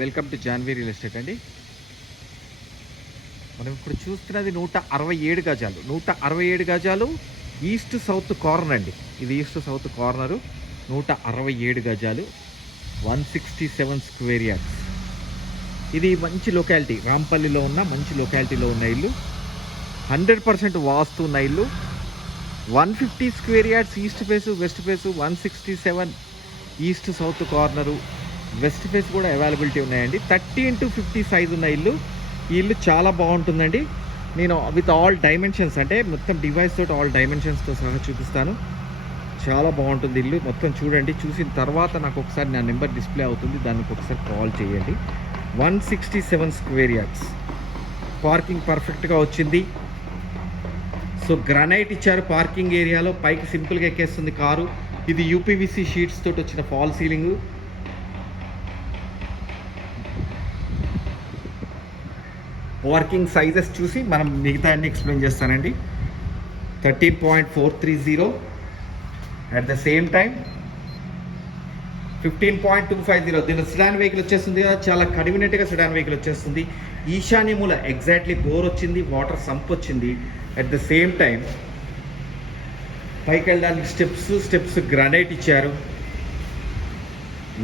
Welcome to Janvi real estate అండి. మనం ఇప్పుడు చూస్తున్నది నూట అరవై ఏడు గజాలు. నూట అరవై ఏడు గజాలు ఈస్ట్ సౌత్ కార్నర్ అండి. ఇది ఈస్ట్ సౌత్ కార్నరు. నూట అరవై ఏడు గజాలు one sixty seven square yards. ఇది మంచి లొకాలిటీ రాంపల్లిలో ఉన్న మంచి లొకాలిటీలో ఉన్న ఇల్లు. హండ్రెడ్ పర్సెంట్ వాస్తు ఉన్న ఇల్లు. One fifty square yards east face west face one sixty seven east south corner. West face కూడా అవైలబిలిటీ ఉన్నాయండి. థర్టీ ఇంటూ ఫిఫ్టీ సైజ్ ఉన్న ఇల్లు. ఈ ఇల్లు చాలా బాగుంటుందండి. నేను విత్ ఆల్ డైమెన్షన్స్ అంటే మొత్తం డివైస్ తోటి ఆల్ డైమెన్షన్స్తో సహా చూపిస్తాను. చాలా బాగుంటుంది ఇల్లు. మొత్తం చూడండి. చూసిన తర్వాత నాకు ఒకసారి నా నెంబర్ డిస్ప్లే అవుతుంది. దానికి ఒకసారి కాల్ చేయండి. One sixty seven square yards. Parking పర్ఫెక్ట్గా వచ్చింది. సో గ్రానైట్ ఇచ్చారు పార్కింగ్ ఏరియాలో. పైకి సింపుల్గా ఎక్కేస్తుంది కారు. ఇది యూపీవీసీ షీట్స్ తోటి వచ్చిన ఫాల్ సీలింగ్. వర్కింగ్ సైజెస్ చూసి మనం మిగతా అన్ని ఎక్స్ప్లెయిన్ చేస్తానండి. Thirteen point four three zero at the same time fifteen point two five zero. దీనిలో సిడాన్ వెహికల్ వచ్చేస్తుంది కదా చాలా కన్వీనియంట్గా సిడాన్ వెహికల్ వచ్చేస్తుంది. ఈశాన్య మూల ఎగ్జాక్ట్లీ బోర్ వచ్చింది వాటర్ సంప్ వచ్చింది. అట్ ద సేమ్ టైం పైకి వెళ్ళడానికి స్టెప్స్ స్టెప్స్ గ్రానైట్ ఇచ్చారు.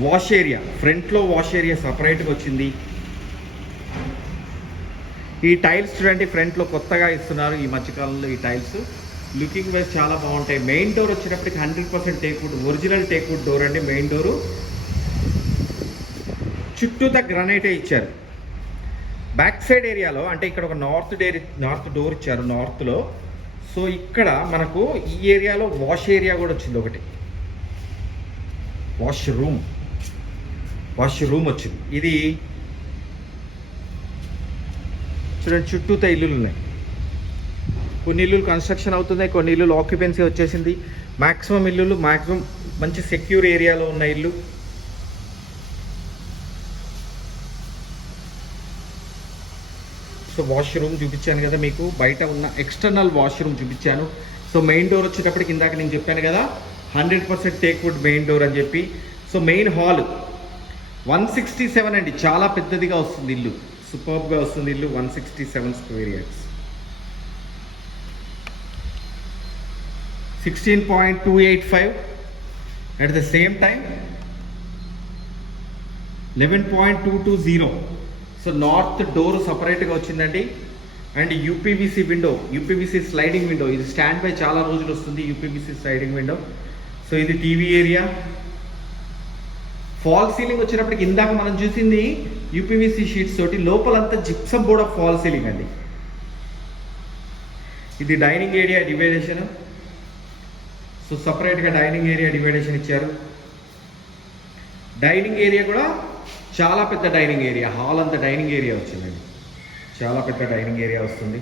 వాష్ ఏరియా ఫ్రంట్లో వాష్ ఏరియా సపరేట్గా వచ్చింది. ఈ టైల్స్ చూడండి ఫ్రంట్లో కొత్తగా ఇస్తున్నారు ఈ మధ్యకాలంలో ఈ టైల్స్. లుకింగ్ వైజ్ చాలా బాగుంటాయి. మెయిన్ డోర్ వచ్చేటప్పటికి hundred percent teakwood original teakwood door అండి మెయిన్ డోరు చుట్టూతా గ్రనైటే ఇచ్చారు. బ్యాక్ సైడ్ ఏరియాలో అంటే ఇక్కడ ఒక నార్త్ డేర్ నార్త్ డోర్ ఇచ్చారు నార్త్లో సో ఇక్కడ మనకు ఈ ఏరియాలో వాష్ ఏరియా కూడా వచ్చింది ఒకటి. వాష్ రూమ్ వాష్ రూమ్ వచ్చింది. ఇది చూడండి చుట్టూతో ఇల్లులు ఉన్నాయి. కొన్ని ఇల్లులు కన్స్ట్రక్షన్ అవుతున్నాయి కొన్ని ఇల్లులు ఆక్యుపెన్సీ వచ్చేసింది. మ్యాక్సిమం ఇల్లులు మ్యాక్సిమం మంచి సెక్యూర్ ఏరియాలో ఉన్న ఇల్లు. సో వాష్రూమ్ చూపించాను కదా మీకు. బయట ఉన్న ఎక్స్టర్నల్ వాష్రూమ్ చూపించాను. సో మెయిన్ డోర్ వచ్చేటప్పటికి ఇందాక నేను చెప్పాను కదా hundred percent teakwood main door అని చెప్పి. So main hall one sixty seven అండి. చాలా పెద్దదిగా వస్తుంది ఇల్లు. సూపర్గా వస్తుంది ఇల్లు one sixty seven square yards. Sixteen point two eight five at the same time eleven point two two zero. So north door సపరేట్గా వచ్చిందండి. And UPBC window UPBC sliding window. ఇది స్టాండ్ బై చాలా రోజులు వస్తుంది యూపీబీసీ స్లైడింగ్ విండో. సో ఇది TV area. Fall ceiling వచ్చినప్పటికి ఇందాక మనం చూసింది యూపీవీసీ షీట్స్ తోటి లోపలంతా gypsum board of fall ceiling అండి. ఇది డైనింగ్ ఏరియా డివైడేషన్. సో సపరేట్గా డైనింగ్ ఏరియా డివైడేషన్ ఇచ్చారు. డైనింగ్ ఏరియా కూడా చాలా పెద్ద డైనింగ్ ఏరియా. హాల్ అంతా డైనింగ్ ఏరియా వచ్చిందండి. చాలా పెద్ద డైనింగ్ ఏరియా వస్తుంది.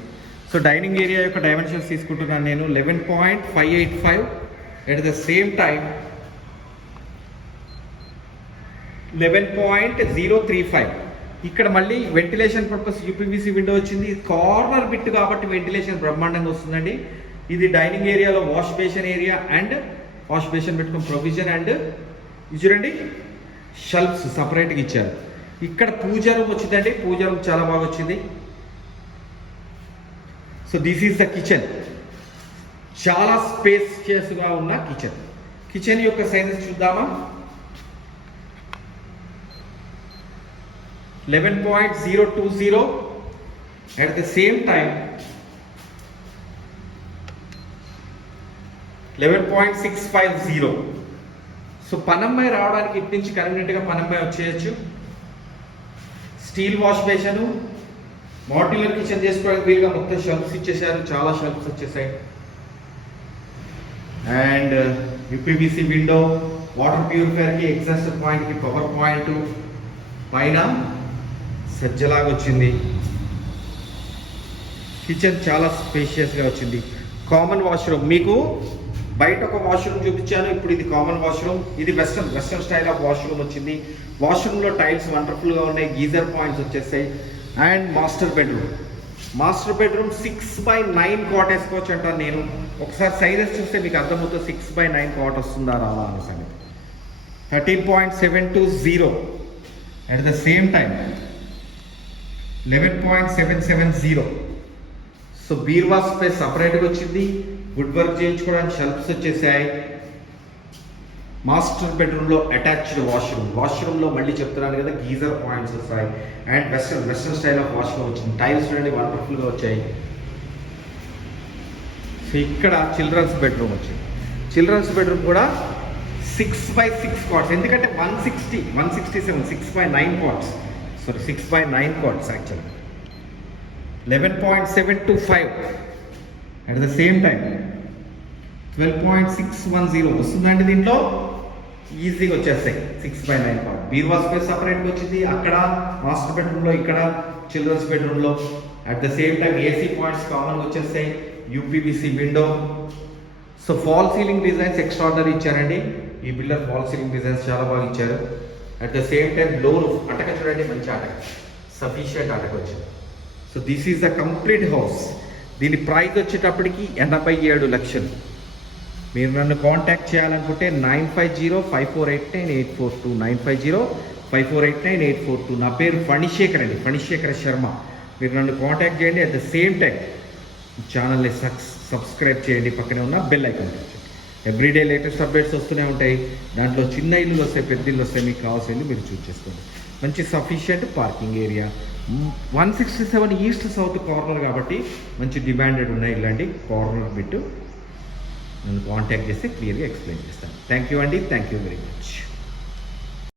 సో డైనింగ్ ఏరియా యొక్క డైమెన్షన్స్ తీసుకుంటున్నాను నేను. Eleven point five eight five at the same time eleven point zero three five ఇక్కడ మళ్ళీ వెంటిలేషన్ పర్పస్ యూపీవీసీ విండో వచ్చింది. కార్నర్ బిట్ కాబట్టి వెంటిలేషన్ బ్రహ్మాండంగా వస్తుందండి. ఇది డైనింగ్ ఏరియాలో wash basin area and wash basin పెట్టుకుని ప్రొవిజన్ అండ్ ఇది చూడండి. షెల్ఫ్స్ సపరేట్గా ఇచ్చారు. ఇక్కడ పూజ రూమ్ వచ్చిందండి. పూజ రూమ్ చాలా బాగా వచ్చింది. So this is the kitchen చాలా స్పేసియస్గా ఉన్న కిచెన్ కిచెన్ యొక్క సైజెస్ చూద్దామా? Eleven point zero two zero at same time eleven point six five zero so పనమ్మై రావడానికి ఇటు నుంచి కన్వీనియంట్గా పనమ్మై వచ్చేయచ్చు. Steel wash basin modular kitchen చేసుకోవడానికి వీలుగా మొత్తం షెల్ఫ్స్ ఇచ్చేసారు చాలా షెల్ఫ్స్ వచ్చేసాయి. అండ్ యూపీబీసీ విండో వాటర్ ప్యూరిఫైయర్కి ఎగ్జాస్ట్ పాయింట్కి పవర్ పాయింట్ పైన సజ్జలాగా వచ్చింది కిచెన్ చాలా స్పేషియస్గా వచ్చింది. Common washroom. మీకు బయట ఒక వాష్రూమ్ చూపించాను. ఇప్పుడు ఇది కామన్ వాష్రూమ్. ఇది western western style of washroom వచ్చింది. వాష్రూమ్లో టైల్స్ వండర్ఫుల్గా ఉన్నాయి. గీజర్ పాయింట్స్ వచ్చేసాయి. And master bedroom. Master bedroom six by nine cot వేసుకోవచ్చు అంటాను నేను. ఒకసారి సైజెస్ చూస్తే మీకు అర్థమవుతుంది సిక్స్ బై నైన్ కాట్ వస్తుందా రావా అనేసి thirteen point seven two zero. At the same time eleven point seven seven zero so బీర్వా space సపరేట్గా వచ్చింది. వుడ్ వర్క్ చేయించుకోవడానికి షెల్ఫ్స్ వచ్చేసాయి. మాస్టర్ బెడ్రూమ్లో అటాచ్డ్ వాష్రూమ్ వాష్రూమ్లో మళ్ళీ చెప్తున్నాను కదా గీజర్ పాయింట్స్ వస్తాయి. And western western style of washroom వచ్చింది. టైల్స్ చూడండి వండర్ఫుల్గా వచ్చాయి. సో ఇక్కడ చిల్డ్రన్స్ బెడ్రూమ్ వచ్చింది. చిల్డ్రన్స్ బెడ్రూమ్ కూడా సిక్స్ బై సిక్స్ కాట్స్ ఎందుకంటే one sixty one sixty seven six by nine cots sorry six point nine cots actual eleven point seven two five at the same time twelve point six one zero వస్తుందండి దీంట్లో? ఈజీగా వచ్చేస్తాయి. Six by nine point బీర్వా space సపరేట్గా వచ్చింది. అక్కడ master బెడ్రూమ్లో ఇక్కడ చిల్డ్రన్స్ బెడ్రూమ్లో at the same time AC points కామన్గా వచ్చేస్తాయి. UPVC window so fall ceiling designs extraordinary ఇచ్చారండి. ఈ బిల్డర్ ఫాల్ సీలింగ్ డిజైన్స్ చాలా బాగా ఇచ్చారు. అట్ ద సేమ్ టైం లో రూఫ్ అటక చూడండి మంచి అటక సఫిషియంట్ అటక వచ్చింది. So this is the complete house దీని ప్రైస్ వచ్చేటప్పటికి ఎనభై ఏడు లక్షలు. మీరు నన్ను కాంటాక్ట్ చేయాలనుకుంటే nine five zero five four eight nine eight four two nine five zero five four eight nine eight four two నా పేరు ఫణిశేఖర్ అండి ఫణిశేఖర్ శర్మ. మీరు నన్ను కాంటాక్ట్ చేయండి. అట్ ద సేమ్ టైం ఛానల్ని సక్స్ సబ్స్క్రైబ్ చేయండి. పక్కనే ఉన్న bell icon everyday latest updates వస్తూనే ఉంటాయి. దాంట్లో చిన్న ఇల్లులు వస్తాయి పెద్ద ఇల్లు వస్తాయి మీకు కావాల్సింది మీరు చూస్ చేసుకోండి. మంచి sufficient parking area one sixty seven east south corner కాబట్టి మంచి డిమాండెడ్ ఉన్నాయి ఇలాంటి కార్నర్ బిట్ నన్ను కాంటాక్ట్ చేస్తే క్లియర్గా ఎక్స్ప్లెయిన్ చేస్తాను. థ్యాంక్ యూ అండి. Thank you very much